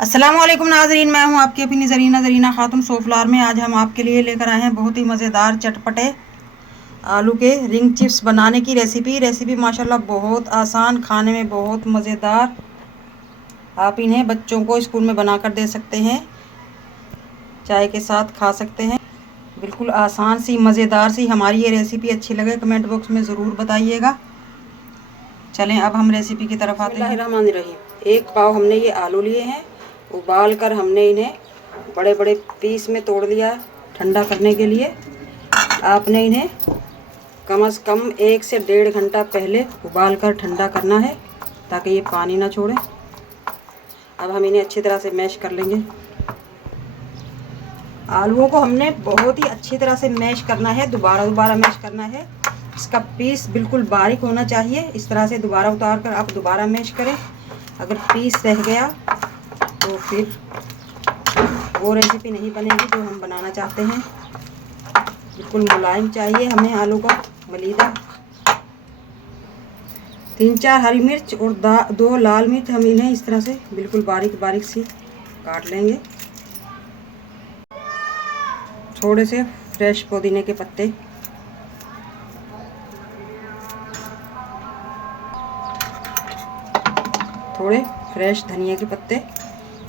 अस्सलामुअलैकुम नाज़रीन, मैं हूं आपकी अपनी ज़रीना खातून सोफ्लावर में। आज हम आपके लिए लेकर आए हैं बहुत ही मज़ेदार चटपटे आलू के रिंग चिप्स बनाने की रेसिपी माशाल्लाह बहुत आसान, खाने में बहुत मज़ेदार। आप इन्हें बच्चों को स्कूल में बनाकर दे सकते हैं, चाय के साथ खा सकते हैं। बिल्कुल आसान सी मज़ेदार सी हमारी ये रेसिपी अच्छी लगे कमेंट बॉक्स में ज़रूर बताइएगा। चलें अब हम रेसिपी की तरफ आते हैं। बिस्मिल्लाहिर्रहमानिर्रहीम। एक पाव हमने ये आलू लिए हैं, उबाल कर हमने इन्हें बड़े बड़े पीस में तोड़ लिया ठंडा करने के लिए। आपने इन्हें कम से कम 1 से 1.5 घंटा पहले उबाल कर ठंडा करना है ताकि ये पानी ना छोड़े। अब हम इन्हें अच्छी तरह से मैश कर लेंगे। आलूओं को हमने बहुत ही अच्छी तरह से मैश करना है, दोबारा मैश करना है। इसका पीस बिल्कुल बारीक होना चाहिए। इस तरह से दोबारा उतार कर आप दोबारा मैश करें। अगर पीस रह गया तो फिर वो रेसिपी नहीं बनेगी जो हम बनाना चाहते हैं। बिल्कुल मुलायम चाहिए हमें आलू का मलीदा। 3-4 हरी मिर्च और 2 लाल मिर्च हम इन्हें इस तरह से बिल्कुल बारीक सी काट लेंगे। थोड़े से फ्रेश पुदीने के पत्ते, थोड़े फ्रेश धनिया के पत्ते,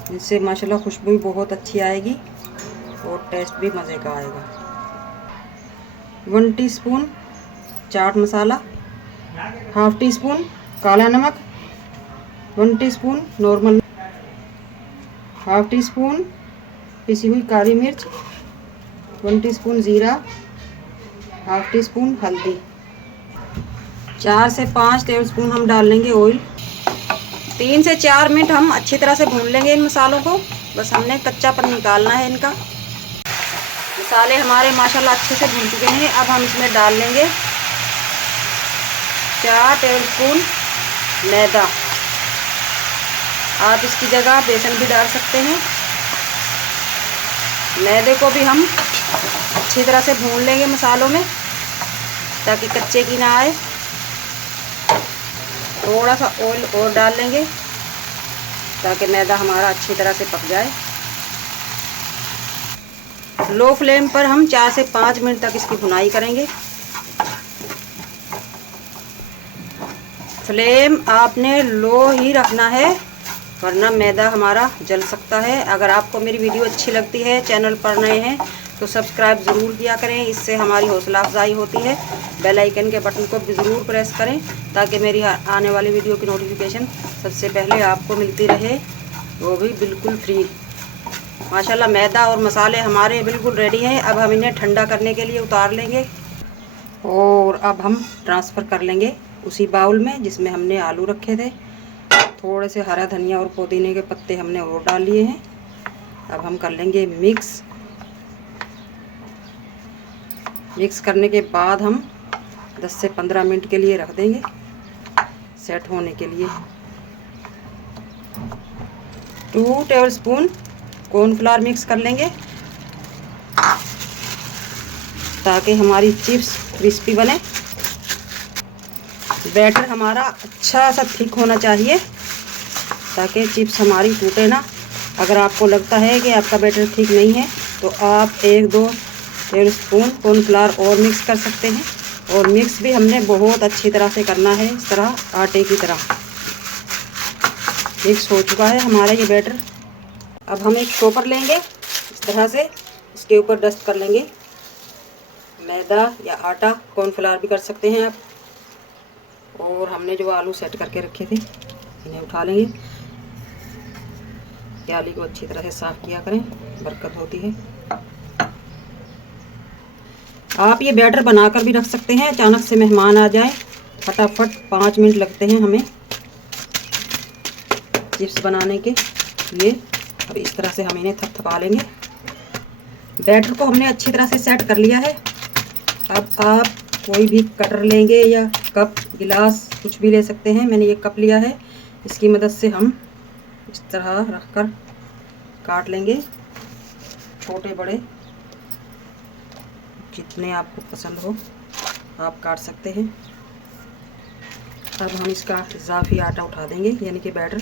जिससे माशाल्लाह खुशबू भी बहुत अच्छी आएगी और टेस्ट भी मज़े का आएगा। 1 teaspoon chaat masala, half tea spoon काला नमक, 1 teaspoon normal, half tea spoon पिसी हुई काली मिर्च, 1 टीस्पून ज़ीरा, हाफ टी स्पून हल्दी, 4 से 5 टेबलस्पून हम डाल लेंगे ऑयल। 3 से 4 मिनट हम अच्छी तरह से भून लेंगे इन मसालों को। बस हमने कच्चापन निकालना है इनका। मसाले हमारे माशाल्लाह अच्छे से भून चुके हैं। अब हम इसमें डाल लेंगे 4 टेबलस्पून मैदा। आप इसकी जगह बेसन भी डाल सकते हैं। मैदे को भी हम अच्छी तरह से भून लेंगे मसालों में ताकि कच्चे की ना आए। थोड़ा सा ऑयल और डाल लेंगे ताकि मैदा हमारा अच्छी तरह से पक जाए। लो फ्लेम पर हम 4 से 5 मिनट तक इसकी भुनाई करेंगे। फ्लेम आपने लो ही रखना है वरना मैदा हमारा जल सकता है। अगर आपको मेरी वीडियो अच्छी लगती है, चैनल पर नए हैं तो सब्सक्राइब ज़रूर किया करें, इससे हमारी हौसला अफजाई होती है। बेल आइकन के बटन को भी ज़रूर प्रेस करें ताकि मेरी आने वाली वीडियो की नोटिफिकेशन सबसे पहले आपको मिलती रहे, वो भी बिल्कुल फ्री। माशाल्लाह मैदा और मसाले हमारे बिल्कुल रेडी हैं। अब हम इन्हें ठंडा करने के लिए उतार लेंगे और अब हम ट्रांसफ़र कर लेंगे उसी बाउल में जिसमें हमने आलू रखे थे। थोड़े से हरा धनिया और पुदीने के पत्ते हमने और डाल लिए हैं। अब हम कर लेंगे मिक्स करने के बाद हम 10 से 15 मिनट के लिए रख देंगे सेट होने के लिए। 2 टेबलस्पून कॉर्नफ्लावर मिक्स कर लेंगे ताकि हमारी चिप्स क्रिस्पी बने। बैटर हमारा अच्छा सा थिक होना चाहिए ताकि चिप्स हमारी टूटे ना। अगर आपको लगता है कि आपका बैटर ठीक नहीं है तो आप 1-2 टेबलस्पून कॉर्नफ्लावर और मिक्स कर सकते हैं। और मिक्स भी हमने बहुत अच्छी तरह से करना है, इस तरह आटे की तरह। मिक्स हो चुका है हमारा ये बैटर। अब हम एक चॉपर लेंगे, इस तरह से इसके ऊपर डस्ट कर लेंगे मैदा या आटा, कॉर्नफ्लावर भी कर सकते हैं आप। और हमने जो आलू सेट करके रखे थे इन्हें उठा लेंगे। आलू को अच्छी तरह से साफ़ किया करें, बरकत होती है। आप ये बैटर बनाकर भी रख सकते हैं, अचानक से मेहमान आ जाए, फटाफट 5 मिनट लगते हैं हमें चिप्स बनाने के लिए। अब इस तरह से हम इन्हें थपथपा लेंगे। बैटर को हमने अच्छी तरह से सेट कर लिया है। अब आप कोई भी कटर लेंगे या कप, गिलास, कुछ भी ले सकते हैं। मैंने ये कप लिया है, इसकी मदद से हम इस तरह रखकर काट लेंगे, छोटे बड़े जितने आपको पसंद हो आप काट सकते हैं। अब हम इसका इजाफी आटा उठा देंगे, यानी कि बैटर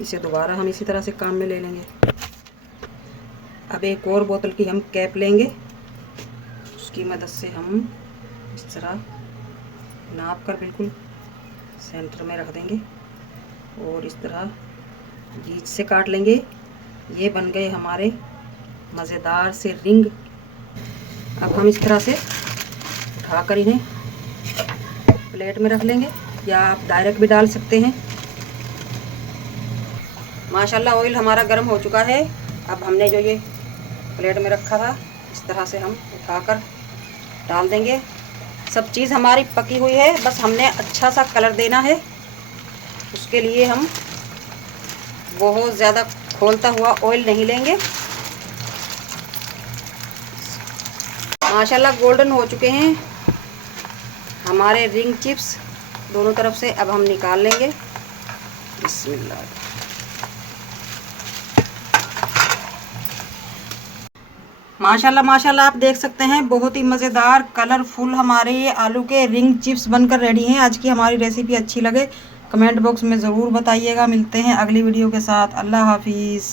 इसे दोबारा हम इसी तरह से काम में ले लेंगे। अब एक और बोतल की हम कैप लेंगे, उसकी मदद से हम इस तरह नाप कर बिल्कुल सेंटर में रख देंगे और इस तरह बीच से काट लेंगे। ये बन गए हमारे मज़ेदार से रिंग। अब हम इस तरह से उठाकर इन्हें प्लेट में रख लेंगे या आप डायरेक्ट भी डाल सकते हैं। माशाल्लाह ऑयल हमारा गर्म हो चुका है। अब हमने जो ये प्लेट में रखा था इस तरह से हम उठाकर डाल देंगे। सब चीज़ हमारी पकी हुई है, बस हमने अच्छा सा कलर देना है। उसके लिए हम बहुत ज़्यादा खोलता हुआ ऑयल नहीं लेंगे। माशाल्लाह गोल्डन हो चुके हैं हमारे रिंग चिप्स दोनों तरफ से। अब हम निकाल लेंगे। बिस्मिल्लाह। माशाल्लाह माशाल्लाह आप देख सकते हैं बहुत ही मज़ेदार कलरफुल हमारे ये आलू के रिंग चिप्स बनकर रेडी हैं। आज की हमारी रेसिपी अच्छी लगे कमेंट बॉक्स में ज़रूर बताइएगा। मिलते हैं अगली वीडियो के साथ। अल्लाह हाफिज़।